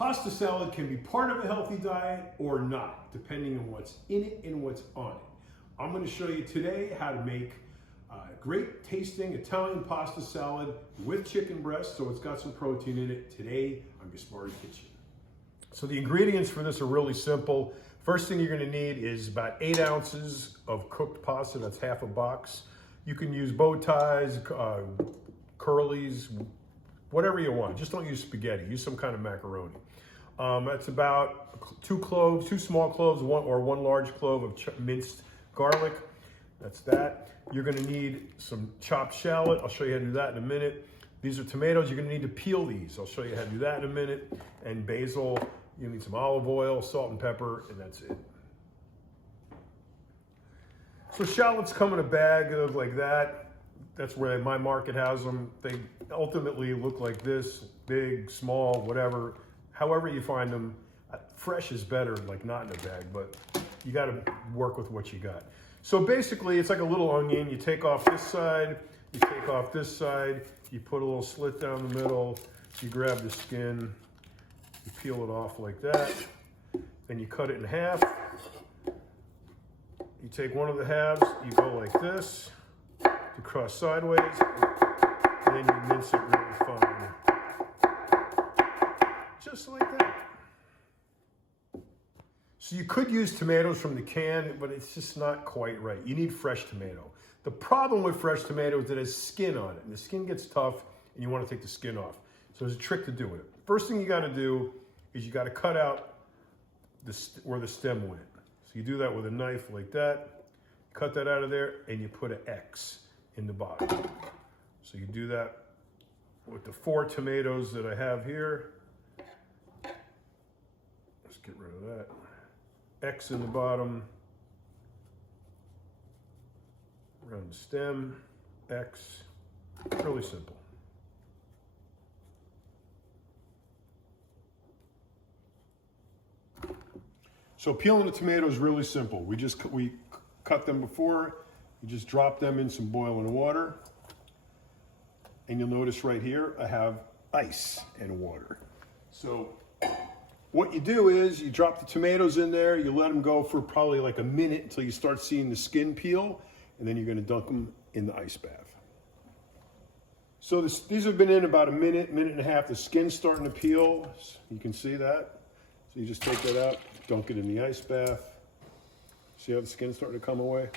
Pasta salad can be part of a healthy diet or not, depending on what's in it and what's on it. I'm going to show you today how to make great tasting Italian pasta salad with chicken breast, so it's got some protein in it, today on Gaspari's Kitchen. So the ingredients for this are really simple. First thing you're going to need is about 8 ounces of cooked pasta, that's half a box. You can use bow ties, curlies, whatever you want. Just don't use spaghetti, use some kind of macaroni. That's about 2 cloves, 2 small cloves, one large clove of minced garlic. That's that. You're gonna need some chopped shallot. I'll show you how to do that in a minute. These are tomatoes. You're gonna need to peel these. I'll show you how to do that in a minute. And basil. You need some olive oil, salt and pepper, and that's it. So shallots come in a bag of like that. That's where my market has them. They ultimately look like this, big, small, whatever. However you find them. Fresh is better, like not in a bag, but you gotta work with what you got. So basically, it's like a little onion. You take off this side, you take off this side, you put a little slit down the middle, you grab the skin, you peel it off like that, then you cut it in half. You take one of the halves, you go like this, to cross sideways, and then you mince it really fine. Just like that. So you could use tomatoes from the can, but it's just not quite right. You need fresh tomato. The problem with fresh tomato is that it has skin on it, and the skin gets tough, and you want to take the skin off. So there's a trick to doing it. First thing you got to do is you got to cut out where the stem went. So you do that with a knife like that, cut that out of there, and you put an X in the bottom. So you do that with the 4 tomatoes that I have here. Let's get rid of that. X in the bottom, around the stem, X, really simple. So peeling the tomatoes is really simple. We cut them before, you just drop them in some boiling water, and you'll notice right here, I have ice and water. So what you do is you drop the tomatoes in there, you let them go for probably like a minute until you start seeing the skin peel, and then you're gonna dunk them in the ice bath. So these have been in about a minute, minute and a half. The skin's starting to peel, you can see that. So you just take that out, dunk it in the ice bath. See how the skin's starting to come away?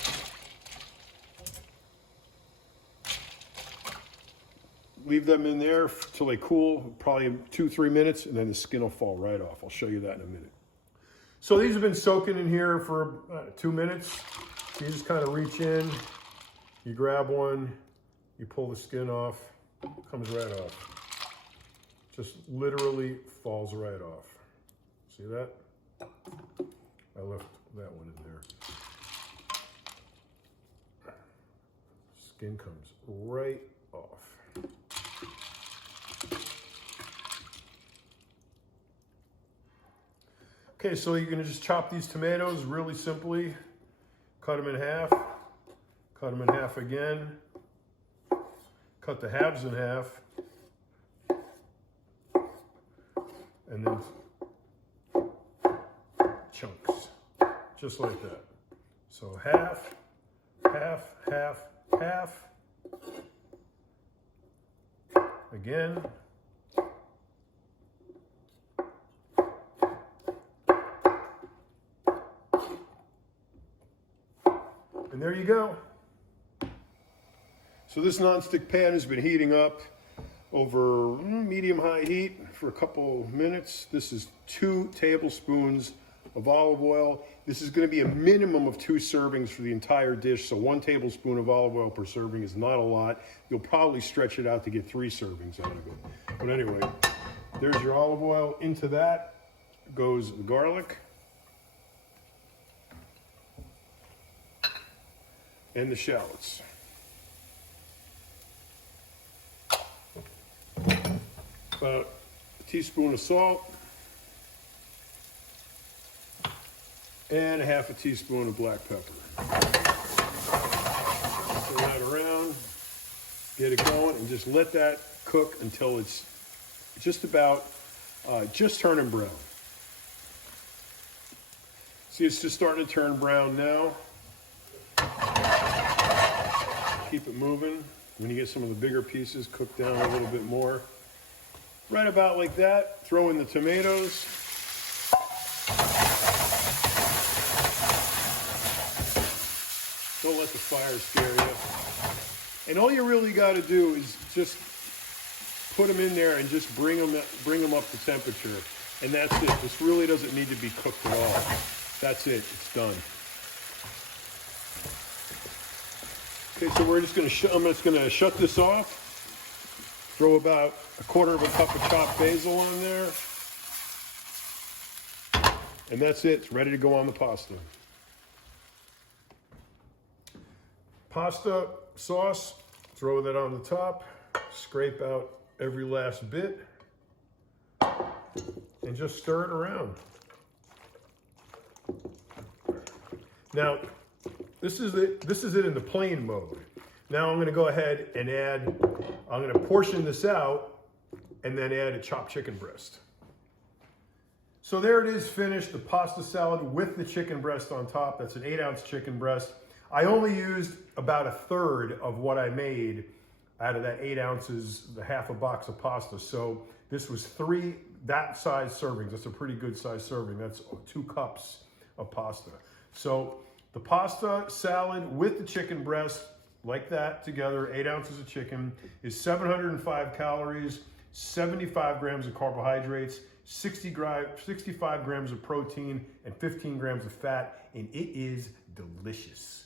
Leave them in there till they cool, probably 2-3 minutes, and then the skin will fall right off. I'll show you that in a minute. So these have been soaking in here for 2 minutes. You just kind of reach in, you grab one, you pull the skin off, comes right off. Just literally falls right off. See that? I left that one in there. Skin comes right off. Okay, so you're gonna just chop these tomatoes really simply. Cut them in half, cut them in half again, cut the halves in half, and then chunks, just like that. So half, half, half, half, again, and there you go. So this nonstick pan has been heating up over medium-high heat for a couple minutes. This is 2 tablespoons of olive oil. This is going to be a minimum of 2 servings for the entire dish, so 1 tablespoon of olive oil per serving is not a lot. You'll probably stretch it out to get 3 servings out of it. But anyway, there's your olive oil. Into that goes the garlic and the shallots. About a teaspoon of salt and a half a teaspoon of black pepper. Turn that around, get it going, and just let that cook until it's just about just turning brown. See, it's just starting to turn brown now. Keep it moving. When you get some of the bigger pieces cooked down a little bit more. Right about like that. Throw in the tomatoes. Don't let the fire scare you. And all you really got to do is just put them in there and just bring them up to temperature. And that's it. This really doesn't need to be cooked at all. That's it. It's done. Okay, so we're just going to I'm just going to shut this off. Throw about a quarter of a cup of chopped basil on there. And that's it. It's ready to go on the pasta. Pasta sauce, throw that on the top. Scrape out every last bit. And just stir it around. Now, this is it in the plain mode. Now I'm going to go ahead and I'm going to portion this out and then add a chopped chicken breast. So there it is finished, the pasta salad with the chicken breast on top. That's an 8-ounce chicken breast. I only used about a third of what I made out of that 8 ounces, the half a box of pasta. So this was 3 that size servings. That's a pretty good size serving. That's 2 cups of pasta. So the pasta salad with the chicken breast, like that together, 8 ounces of chicken, is 705 calories, 75 grams of carbohydrates, 65 grams of protein, and 15 grams of fat, and it is delicious.